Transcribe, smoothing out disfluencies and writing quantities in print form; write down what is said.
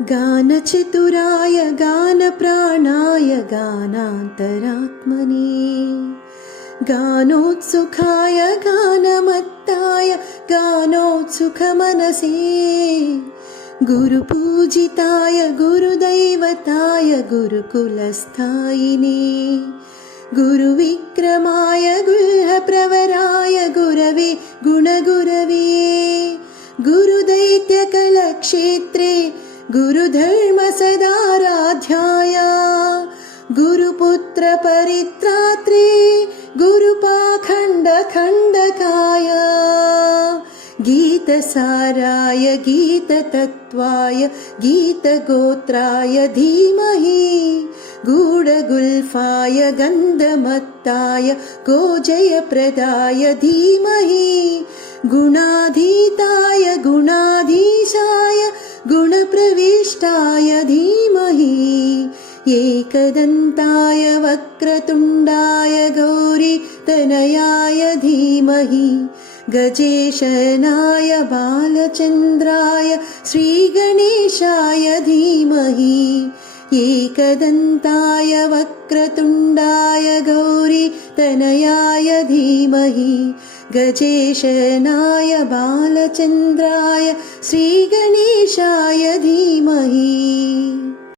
गानचतुराय गानप्राणाय गानान्तरात्मने गानोत्सुखाय गानमत्ताय गानोत्सुकमनसे गुरुपूजिताय गुरुदैवताय गुरुकुलस्थायिने गुरुविक्रमाय गुह्यप्रवराय गुरवे गुणगुरवे गुरुदैत्यकलक्षेत्रे गुरुधर्मसदाराध्याय गुरुपुत्रपरित्रात्रे गुरुपाखण्डखण्डकाय गीतसाराय गीततत्त्वाय गीतगोत्राय धीमहि गूढगुल्फाय गन्धमत्ताय गोजयप्रदाय धीमहि गुणाधीताय गुणाधीशाय गुणप्रविष्टाय धीमहि एकदन्ताय वक्रतुण्डाय गौरीतनयाय धीमहि गजेशनाय बालचन्द्राय श्रीगणेशाय धीमहि एकदन्ताय वक्रतुण्डाय गौरीतनयाय धीमहि गजेशनाय बालचन्द्राय श्रीगणेशाय धीमहि।